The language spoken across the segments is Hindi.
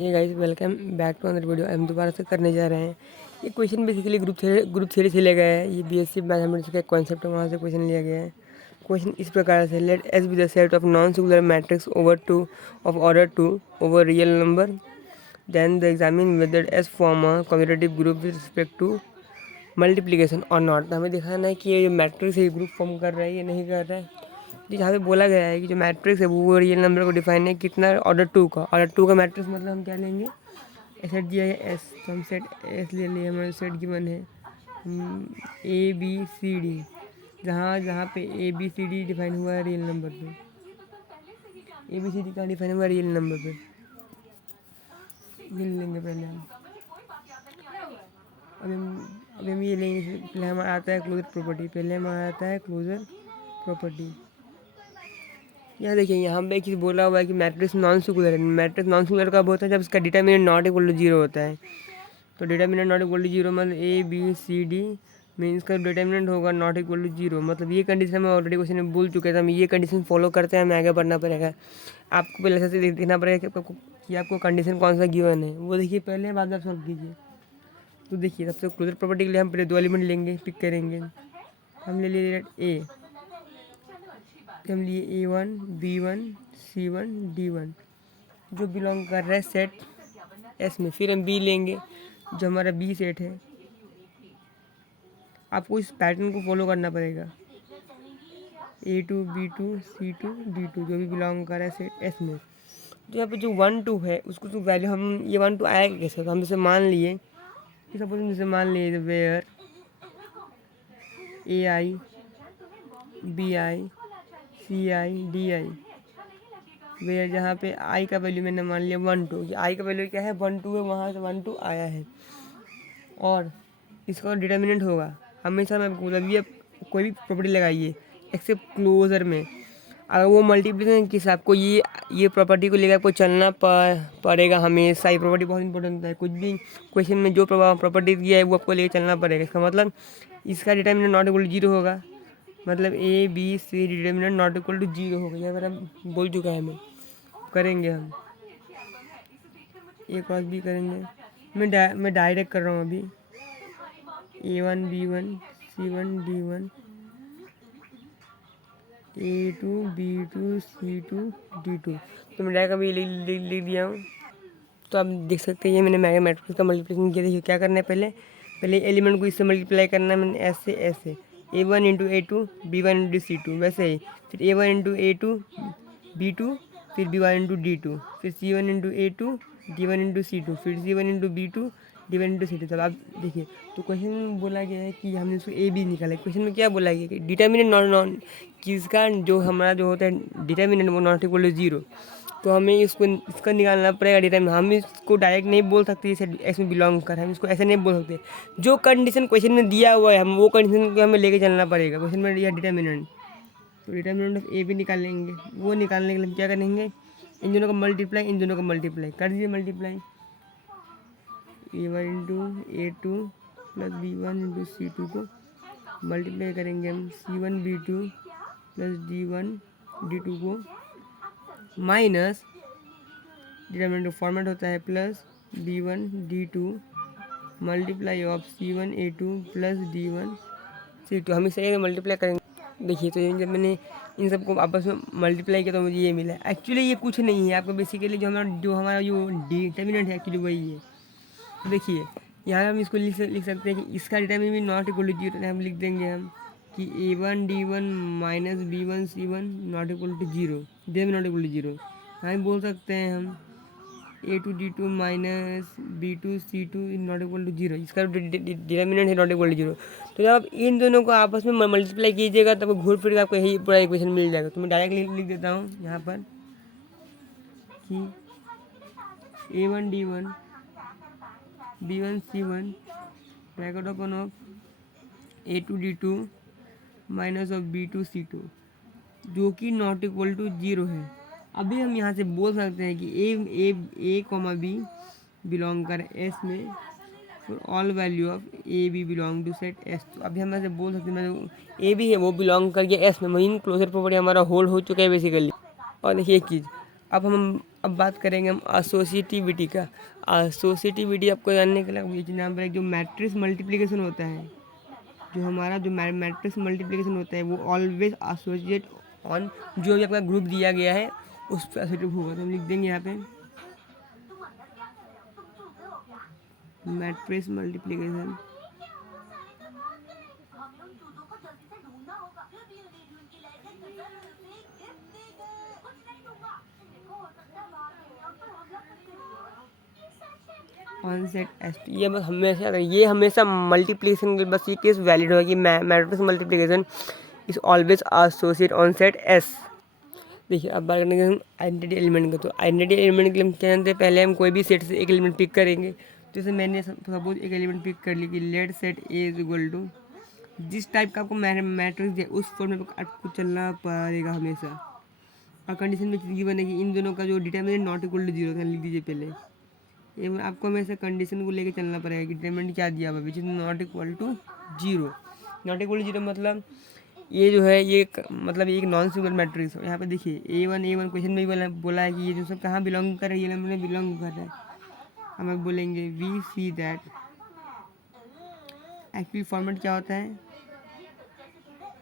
Hey guys, welcome back to another video. हम दोबारा से करने जा रहे हैं ये क्वेश्चन। बेसिकली ग्रुप थ्योरी से लिया गया है। ये बीएससी मैथमेटिक्स का कॉन्सेप्ट है, वहाँ से क्वेश्चन लिया गया है। क्वेश्चन इस प्रकार से, let S be the set of non singular matrix over two of order 2 over real number, then the examine whether S form a commutative group with respect to multiplication और नॉट। तो हमें दिखाना है कि ये जो मैट्रिक्स है ग्रुप फॉर्म कर रहा है या नहीं कर रहा है। जी, जहाँ पे बोला गया है कि जो मैट्रिक्स है वो रियल नंबर को डिफाइन है कितना, ऑर्डर टू का मैट्रिक्स मतलब हम क्या लेंगे, सेट दिया है एस, तो हम सेट एस ले लिए। हमारे सेट गिवन है ए बी सी डी, जहाँ जहाँ पे A B C D define हुआ है रियल नंबर पे। ए बी सी डी कहाँ डिफाइन हुआ है रियल नंबर पे, ये लेंगे पहले हम। अभी हम ये लेंगे। पहले हमारा आता है क्लोजर प्रॉपर्टी। पहले हमारा आता है क्लोजर प्रॉपर्टी। यहाँ देखिए, यहाँ पे एक चीज़ बोला हुआ है कि मैट्रिक्स नॉन सिंगुलर है। मैट्रिक्स नॉन सिंगुलर कब होता है, जब इसका determinant not equal to zero होता है। तो determinant not equal to zero मतलब A B C D means का डिटरमिनेंट होगा नॉट इक्वल टू जीरो। मतलब ये कंडीशन हमें ऑलरेडी क्वेश्चन में बोल चुके थे। हम ये कंडीशन फॉलो करते हैं, हमें आगे बढ़ना पड़ेगा। आपको पहले से देखना पड़ेगा कि आपको कंडीशन कौन सा गिवन है, वो देखिए पहले, बाद में आप सॉल्व कीजिए। तो देखिए, सबसे क्लोजर प्रॉपर्टी के लिए हम पहले दो एलिमेंट लेंगे, पिक करेंगे। हम ले लिए ए, हम लिए A1 B1 C1 D1 जो बिलोंग कर रहा है सेट एस में। फिर हम बी लेंगे जो हमारा बी सेट है। आपको इस पैटर्न को फॉलो करना पड़ेगा। A2 B2 C2 D2 जो भी बिलोंग कर रहा है सेट एस में। तो यहाँ पे जो 1 2 है उसको जो वैल्यू, हम ये 1 2 आएगा कैसे, तो हम इसे मान लिए कि सपोज हम इसे मान लिए where AI BI CI DI, where जहाँ पे आई का वैल्यू मैंने मान लिया 1 2, कि आई का वैल्यू क्या है 1 2 है, वहाँ से 1 2 आया है। और इसका डिटर्मिनेंट होगा हमेशा, मैं मतलब ये कोई भी प्रॉपर्टी लगाइए एक्सेप्ट क्लोजर में, अगर वो मल्टीप्लिकेशन के हिसाब को ये प्रॉपर्टी को लेकर आपको चलना पड़ेगा हमेशा। ये प्रॉपर्टी बहुत इंपॉर्टेंट है। कुछ भी क्वेश्चन में जो प्रॉपर्टी दिया है वो आपको लेकर चलना पड़ेगा। इसका मतलब इसका determinant not equal to zero होगा, मतलब A B C determinant not equal to zero होगा। यहाँ पर हम बोल चुका है, हमें करेंगे हम एक और भी करेंगे। मैं डायरेक्ट कर रहा हूँ अभी। A1 B1 C1 D1 A2 B2 C2 D2, तो मैं डायरेक्ट अभी लिख दिया हूँ। तो आप देख सकते हैं ये मैंने मैट्रिक्स का मल्टीप्लिकेशन किया। देखिए क्या करना है, पहले एलिमेंट को इससे मल्टीप्लाई करना है। मैंने ऐसे A1 into A2 B1 into C2, वैसे ही फिर A1 इंटू A2 B2, फिर B1 इंटू D2, फिर C1 into A2 D1 into C2, फिर C1 into B2 D1 into C2। तब आप देखिए, तो क्वेश्चन में बोला गया है कि हमने इसको A B निकाला है। क्वेश्चन में क्या बोला गया है कि डिटर्मिनेंट नॉन किसका जो हमारा जो होता है डिटर्मिनेंट वो नॉट इक्वल टू जीरो। तो हमें इसका निकालना पड़ेगा डिटर्मिनेंट। हम इसको डायरेक्ट नहीं बोल सकते इसे इसमें बिलोंग कर, हम इसको ऐसे नहीं बोल सकते। जो कंडीशन क्वेश्चन में दिया हुआ है हम वो कंडीशन को हमें लेके चलना पड़ेगा। क्वेश्चन में दिया डिटर्मिनेंट, तो डिटर्मिनेंट ऑफ ए भी निकालेंगे। वो निकालने के लिए क्या करेंगे, इन दोनों का मल्टीप्लाई कर दीजिए। Multiply A1 into A2 plus B1 into C2 को मल्टीप्लाई करेंगे हम C1 B2 plus D1 D2 को, माइनस डिटर्मिनेंट का फॉर्मेट होता है plus B1 D2 multiply of C1 A2 plus D1 C2। हम इसे मल्टीप्लाई करेंगे। देखिए, तो जब मैंने इन सबको आपस में मल्टीप्लाई किया तो मुझे ये मिला। एक्चुअली ये कुछ नहीं है, आपको बेसिकली जो हमारा जो डिटर्मिनेंट है एक्चुअली वही है। तो देखिए, यहाँ हम इसको लिख सकते हैं कि इसका डिटर्मिनेंट भी नॉट इक्वल टू जीरो। हम लिख देंगे हम कि A1 D1 minus B1 C1 not equal to zero, them not equal to zero. हम बोल सकते हैं हम A2 D2 minus B2 C2 not equal to zero, इसका डिटर्मिनेंट है नॉट इक्वल टू जीरो। तो जब आप इन दोनों को आपस में मल्टीप्लाई कीजिएगा तब घूर फिर आपको यही पूरा इक्वेशन मिल जाएगा। तो मैं डायरेक्ट लिख देता हूँ यहाँ पर कि A1 D1 B1 C1 bracket open of A2 D2 minus of B2 C2 जो कि नॉट इक्वल टू जीरो है। अभी हम यहाँ से बोल सकते हैं कि ए कॉमा बी बिलोंग कर एस में for all value of A B belong to set S. तो अभी हम ऐसे बोल सकते हैं ए बी है वो बिलोंग करके एस में। वही क्लोजर प्रॉपर्टी हमारा होल्ड हो चुका है बेसिकली। और देखिए एक चीज़, अब हम अब बात करेंगे हम एसोसिएटिविटी का। एसोसिएटिविटी आपको जानने के लिए यहाँ पर जो मैट्रिक्स मल्टीप्लिकेशन होता है, जो हमारा जो मैट्रिक्स मल्टीप्लिकेशन होता है वो ऑलवेज एसोसिएट ऑन जो भी आपका ग्रुप दिया गया है उस पर एसोसिएटिव होगा। तो हम लिख देंगे यहाँ पे matrix multiplication on set S ये बस हमेशा ये हमेशा मल्टीप्लिकेशन के बस ये केस वैलिड होगा कि matrix multiplication is always associate on set S. देखिए अब बात करने के हम आइडेंटिटी एलिमेंट का। तो आइडेंटिटी एलिमेंट के लिए हम क्या जानते हैं, पहले हम कोई भी सेट से एक एलिमेंट पिक करेंगे। जैसे मैंने सपोज एक एलिमेंट पिक कर ली कि let set A is equal to जिस टाइप का आपको मैट्रिक्स दिया उस फॉर्म में आपको चलना पड़ेगा हमेशा। और कंडीशन में चीज़ बनेगी इन दोनों का जो determinant not equal to zero था, लिख दीजिए पहले। ये आपको हमेशा कंडीशन को लेके चलना पड़ेगा कि डिटरमिनेंट क्या दिया हुआ which is not equal to zero. Not equal to zero मतलब ये जो है ये मतलब एक नॉन सिंगुलर मैट्रिक्स। यहाँ पे देखिए A1 क्वेश्चन में भी बोला है कि ये जो सब कहाँ बिलोंग कर रहा है, ये नंबर में बिलोंग कर रहा है। हम बोलेंगे we see that actually format क्या होता है,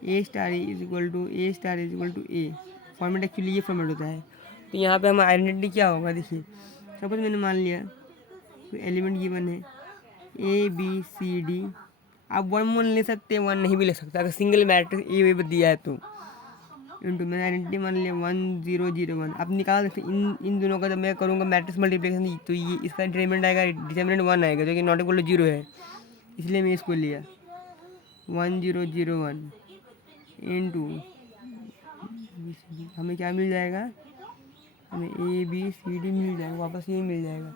A star is equal to A. Format actually ये फॉर्मेट होता है। तो यहाँ पे हमारा आइडेंटिटी क्या होगा, देखिए सपोज मैंने मान लिया तो एलिमेंट गिवन है ABCD। आप 1 ले सकते हैं, 1 नहीं भी ले सकते अगर सिंगल मैट्रिक्स ए दिया है तो। इंटू मैंने आइडेंटिटी मान लिया 1 0 0 1। आप निकाल सकते इन दोनों का जब मैं करूँगा मैट्रिक्स मल्टीप्लिकेशन तो ये इसका डिटरमिनेंट आएगा, डिटरमिनेंट 1 आएगा जो कि नॉट इक्वल टू 0 है, इसलिए मैं इसको लिया 1 0 0 1 इंटू हमें क्या मिल जाएगा, हमें ABCD मिल जाएगा, वापस ये मिल जाएगा।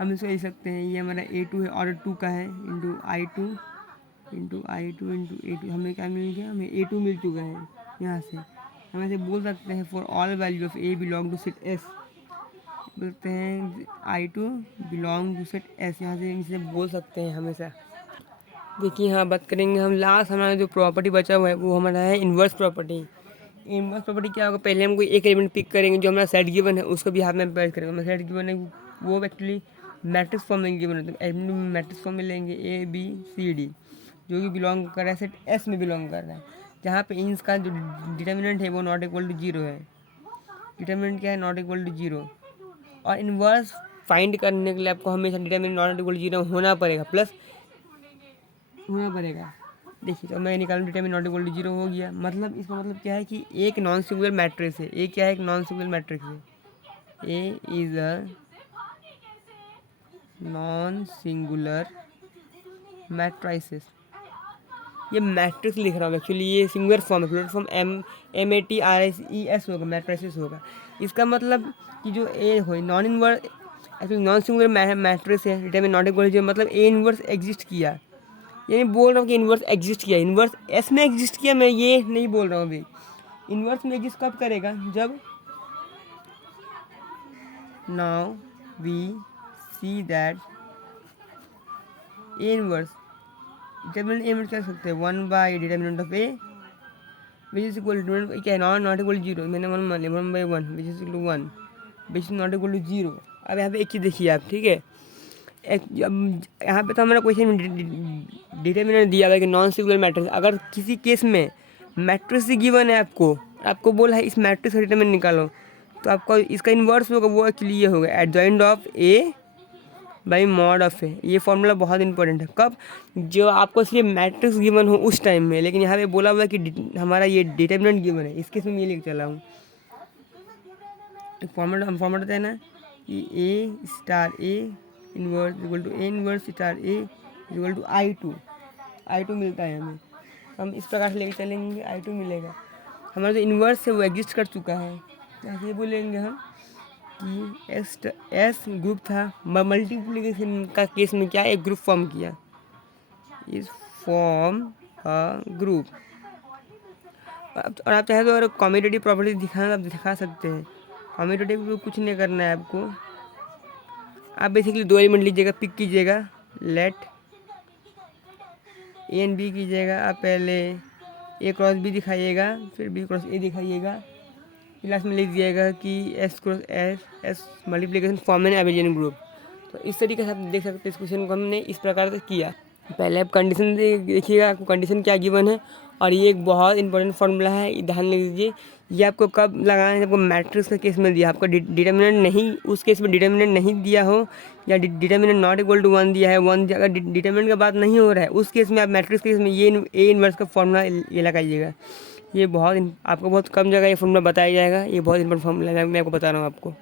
हम इसको लिख सकते हैं ये हमारा A2 है, ऑर्डर 2 का है, इंटू I2 इंटू A2। हमें क्या मिल गया, हमें A2 मिल चुका है। यहाँ से हम ऐसे बोल सकते हैं for all value of A belong to set S, बोलते हैं I2 belong to set S। यहाँ से इसे बोल सकते हैं हमेशा। देखिए यहाँ बात करेंगे हम लास्ट हमारा जो प्रॉपर्टी बचा हुआ है वो हमारा है इन्वर्स प्रॉपर्टी। इन्वर्स प्रॉपर्टी क्या होगा, पहले हम कोई एक एलिमेंट पिक करेंगे जो हमारा सेट गिवन है उसको भी हाथ में पैच करेंगे। हमारा सेट गिवन है वो एक्चुअली मैट्रिक्स फॉर्म में गिवन है, तो एलिमेंट मैट्रिक्स फॉर्म में लेंगे ABCD जो कि बिलोंग कर रहा है सेट S में बिलोंग कर रहा है, जहाँ पे इंस का जो डिटरमिनेंट है वो नॉट इक्वल टू जीरो है। डिटरमिनेंट क्या है, नॉट इक्वल टू जीरो। और इन्वर्स फाइंड करने के लिए आपको हमेशा determinant not equal to zero होना पड़ेगा, प्लस होना पड़ेगा। देखिए तो मैं निकालूँ determinant not equal to zero हो गया, मतलब इसका मतलब क्या है कि एक नॉन सिंगुलर मैट्रिक्स है। ए क्या है, एक नॉन सिंगुलर मैट्रिक्स है। A is a non singular matrices. ये मैट्रिक्स लिख रहा हूँ एक्चुअली, ये सिंगुलर फॉर्म है, प्लूरल फॉर्म MATRICES होगा, मैट्रिसेस होगा। इसका मतलब कि जो ए हो non inverse actually non singular matrix है, determinant not equal to zero मतलब ए इनवर्स एग्जिस्ट किया। ये नहीं बोल रहा हूँ कि इन्वर्स एग्जिस्ट किया, इन्वर्स एस में एग्जिस्ट किया, मैं ये नहीं बोल रहा हूँ अभी। इन्वर्स में एग्जिस्ट कब करेगा, जब now we see that A inverse determinant A में क्या सकते हैं 1 by determinant of A which is equal to क्या है नॉट इक्वल टू जीरो। मैंने 1 मान लिया 1 by 1 which is equal to 1 which is not equal to zero. अब यहाँ पे एक चीज़ देखिए आप, ठीक है, यहाँ पे तो हमारा क्वेश्चन डिटरमिनेंट दिया हुआ है कि नॉन सिंगुलर मैट्रिक्स। अगर किसी केस में मैट्रिक्स ही गिवन है, आपको बोला है इस मैट्रिक्स का डिटरमिनेंट निकालो, तो आपको इसका इन्वर्स होगा, वो एक्चुअली ये होगा adjoint of A by mod of A. ये फॉर्मूला बहुत इंपॉर्टेंट है, कब, जो आपको सिर्फ मैट्रिक्स गिवन हो उस टाइम में। लेकिन यहाँ पे बोला हुआ है कि हमारा ये डिटरमिनेंट गिवन है, इस केस में ये लिख चला हूँ। फॉर्मूला होता है ना कि A star A inverse equal to A inverse star A equal to I2 मिलता है हमें। हम इस प्रकार से लेके चलेंगे, I2 मिलेगा। हमारा जो इन्वर्स है वो एग्जिस्ट कर चुका है, ऐसे बोलेंगे हम कि एस ग्रुप था, मल्टीप्लिकेशन का केस में क्या एक ग्रुप फॉर्म किया, इस फॉर्म ग्रुप। और आप चाहे तो अगर कॉम्यूटेटिव प्रॉपर्टी दिखाना आप दिखा सकते हैं। कॉम्यूटेटिव कुछ नहीं करना है आपको, आप बेसिकली दो एलिमेंट लीजिएगा, पिक कीजिएगा, लेट ए एंड बी कीजिएगा। आप पहले A क्रॉस B दिखाइएगा, फिर B क्रॉस A दिखाइएगा, लास्ट में लिख दिएगा कि S cross S multiplication form an abelian group. तो इस तरीके से आप देख सकते हैं इस क्वेश्चन को हमने इस प्रकार से किया। पहले आप कंडीशन देखिएगा, आपको कंडीशन क्या गिवन है, और ये एक बहुत इंपॉर्टेंट फार्मूला है, ध्यान लीजिए। ये आपको कब लगाना है, आपको मैट्रिक्स के केस में दिया, आपको डिटर्मिनेंट नहीं, उस केस में डिटर्मिनेंट नहीं दिया हो या डिटर्मिनेंट नॉट इक्वल टू 1 दिया है, 1 अगर डिटर्मिनेंट का बात नहीं हो रहा है, उस केस में आप मैट्रिक्स के केस में ये ए इनवर्स का फॉर्मूला ये लगाइएगा। ये बहुत आपको बहुत कम जगह ये फॉर्मूला बताया जाएगा, ये बहुत इंपॉर्टेंट फॉर्मूला है, मैं आपको बता रहा हूँ आपको।